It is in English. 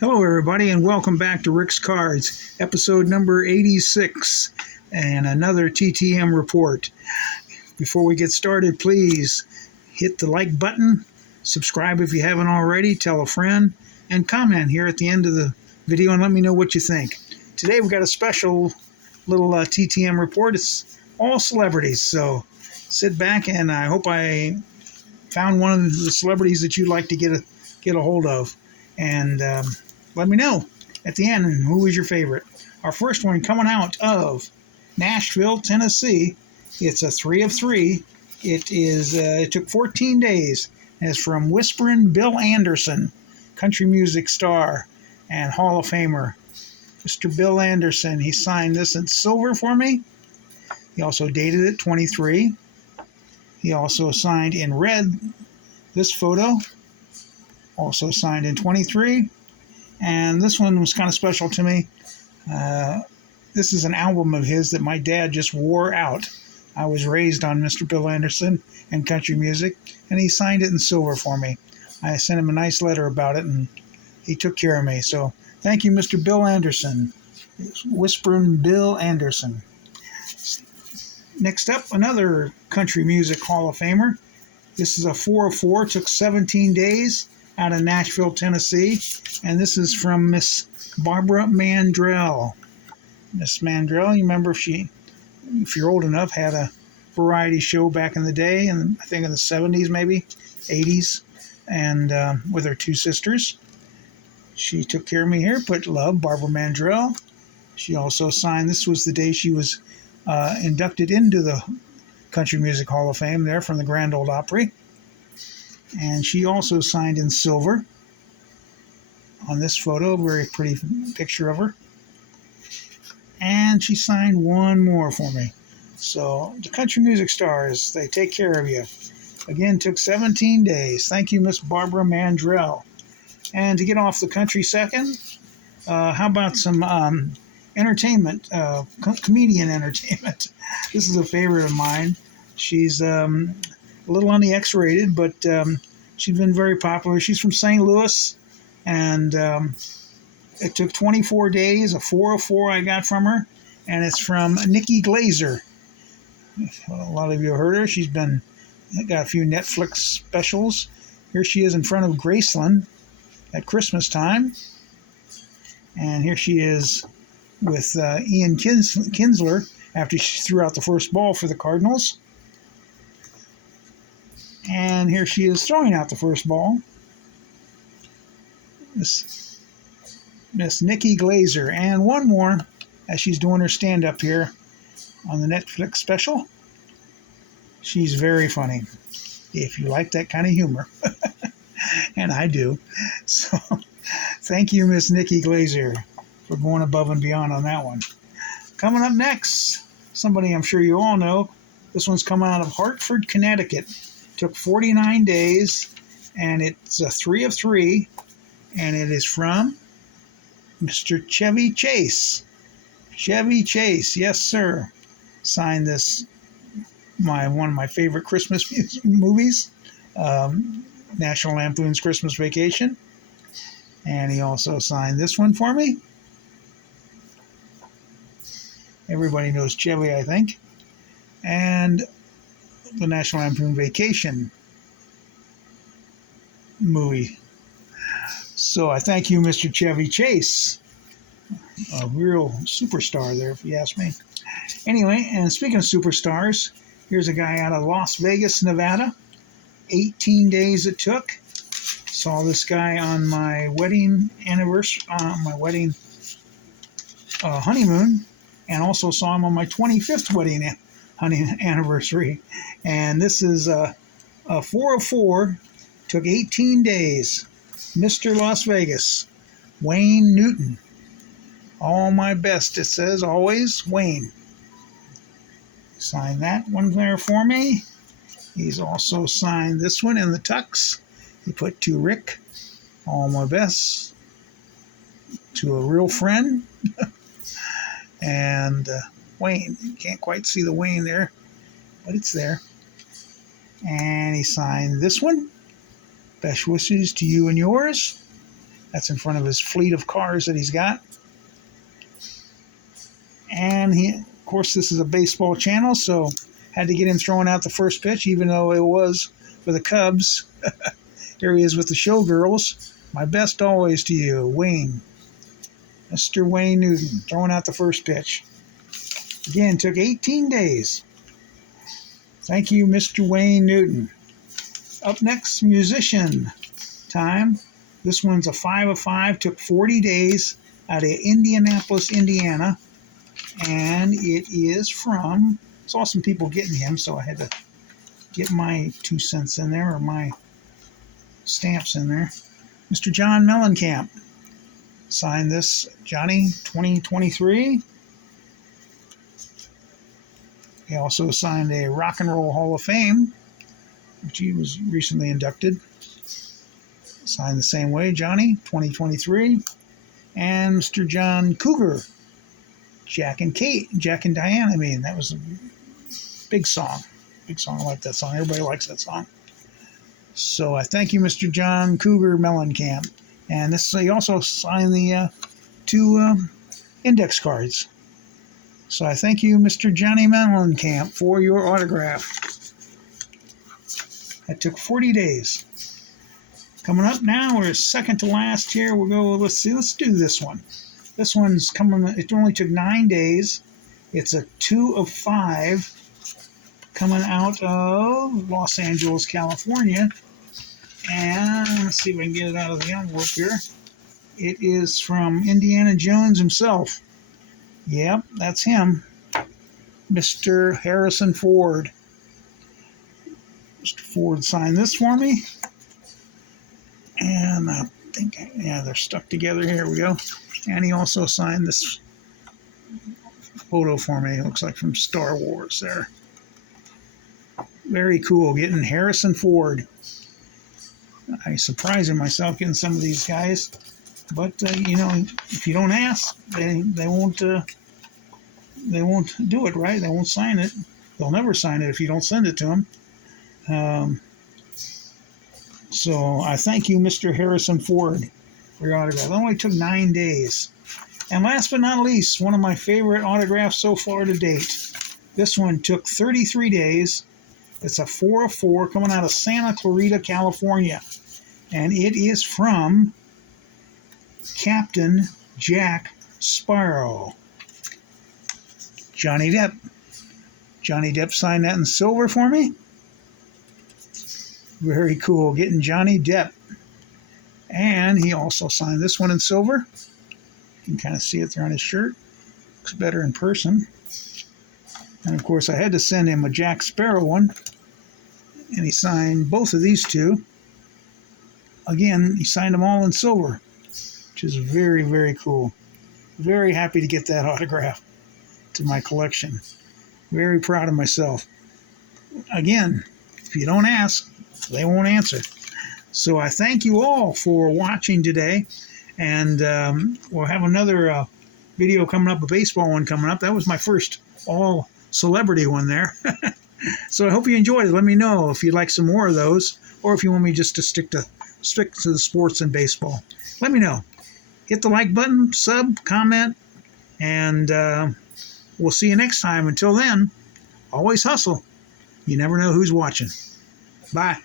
Hello, everybody, and welcome back to Rick's Cards, episode number 86, and another TTM report. Before we get started, please hit the like button, subscribe if you haven't already, tell a friend, and comment here at the end of the video and let me know what you think. Today we've got a special little TTM report. It's all celebrities, so sit back and I hope I found one of the celebrities that you'd like to get a hold of. And let me know at the end who was your favorite. Our first one coming out of Nashville, Tennessee. It's a 3 of 3. It took 14 days. And it's from Whisperin' Bill Anderson, country music star and Hall of Famer. Mr. Bill Anderson, he signed this in silver for me. He also dated it 23. He also signed in red this photo. Also signed in 23. And this one was kind of special to me. This is an album of his that my dad just wore out. I was raised on Mr. Bill Anderson and country music, and he signed it in silver for me. I sent him a nice letter about it, and he took care of me. So thank you, Mr. Bill Anderson. Whispering Bill Anderson. Next up, another country music Hall of Famer. This is a 4 of 4. Took 17 days. Out of Nashville, Tennessee, and this is from Miss Barbara Mandrell. Miss Mandrell, you remember if you're old enough, had a variety show back in the day, and I think in the 70s, maybe 80s, and with her two sisters. She took care of me here. Put love, Barbara Mandrell. She also signed. This was the day she was inducted into the Country Music Hall of Fame there from the Grand Ole Opry. And she also signed in silver on this photo. Very pretty picture of her. And she signed one more for me. So the country music stars, they take care of you. Again, took 17 days. Thank you, Miss Barbara Mandrell. And to get off the country second, how about some entertainment, comedian entertainment? This is a favorite of mine. She's a little on the X-rated, but she's been very popular. She's from St. Louis, and it took 24 days, a 4 of 4 I got from her, and it's from Nikki Glazer. A lot of you have heard her. She's got a few Netflix specials. Here she is in front of Graceland at Christmas time, and here she is with Ian Kinsler after she threw out the first ball for the Cardinals. And here she is throwing out the first ball. Miss Nikki Glazer. And one more as she's doing her stand-up here on the Netflix special. She's very funny, if you like that kind of humor. And I do. So thank you, Miss Nikki Glazer, for going above and beyond on that one. Coming up next, somebody I'm sure you all know. This one's coming out of Hartford, Connecticut. Took 49 days, and it's a 3 of 3, and it is from Mr. Chevy Chase. Chevy Chase, yes, sir. Signed this, one of my favorite Christmas movies, National Lampoon's Christmas Vacation. And he also signed this one for me. Everybody knows Chevy, I think. And the National Lampoon Vacation movie. So I thank you, Mr. Chevy Chase. A real superstar there, if you ask me. Anyway, and speaking of superstars, here's a guy out of Las Vegas, Nevada. 18 days it took. Saw this guy on my wedding anniversary, honeymoon, and also saw him on my 25th wedding anniversary. And this is a 4 of 4. Took 18 days. Mr. Las Vegas, Wayne Newton. All my best, it says, always Wayne. Signed that one there for me. He's also signed this one in the tux. He put to Rick, all my best, to a real friend. And Wayne. You can't quite see the Wayne there, but it's there. And he signed this one. Best wishes to you and yours. That's in front of his fleet of cars that he's got. And of course, this is a baseball channel, so had to get him throwing out the first pitch, even though it was for the Cubs. There he is with the Showgirls. My best always to you, Wayne. Mr. Wayne Newton, throwing out the first pitch. Again, took 18 days. Thank you, Mr. Wayne Newton. Up next, musician time. This one's a 5 of 5, took 40 days out of Indianapolis, Indiana. And it is from, saw some people getting him, so I had to get my 2 cents in there, or my stamps in there. Mr. John Mellencamp signed this, Johnny 2023. He also signed a Rock and Roll Hall of Fame, which he was recently inducted. Signed the same way, Johnny 2023. And Mr. John Cougar, Jack and Diane. I mean, that was a big song. Big song. I like that song. Everybody likes that song. So I thank you, Mr. John Cougar Mellencamp. And this, he also signed the 2 index cards. So I thank you, Mr. Johnny Mellencamp, for your autograph. That took 40 days. Coming up now, we're second to last here. We'll go, let's do this one. This one's coming, it only took 9 days. It's a 2 of 5 coming out of Los Angeles, California. And let's see if I can get it out of the envelope here. It is from Indiana Jones himself. Yep, that's him. Mr. Harrison Ford. Mr. Ford signed this for me. And I think, yeah, they're stuck together. Here we go. And he also signed this photo for me. It looks like from Star Wars there. Very cool, getting Harrison Ford. I'm surprising myself getting some of these guys. But, you know, if you don't ask, they won't do it, right? They won't sign it. They'll never sign it if you don't send it to them. So I thank you, Mr. Harrison Ford, for your autograph. It only took 9 days. And last but not least, one of my favorite autographs so far to date. This one took 33 days. It's a 4 of 4 coming out of Santa Clarita, California. And it is from Captain Jack Sparrow. Johnny Depp. Johnny Depp signed that in silver for me. Very cool, getting Johnny Depp. And he also signed this one in silver. You can kind of see it there on his shirt. Looks better in person. And of course, I had to send him a Jack Sparrow one. And he signed both of these 2. Again, he signed them all in silver, which is very, very cool. Very happy to get that autograph to my collection. Very proud of myself. Again, if you don't ask, they won't answer. So I thank you all for watching today. And we'll have another video coming up, a baseball one coming up. That was my first all celebrity one there. So I hope you enjoyed it. Let me know if you'd like some more of those, or if you want me just to stick to the sports and baseball. Let me know. Hit the like button, sub, comment, and we'll see you next time. Until then, always hustle. You never know who's watching. Bye.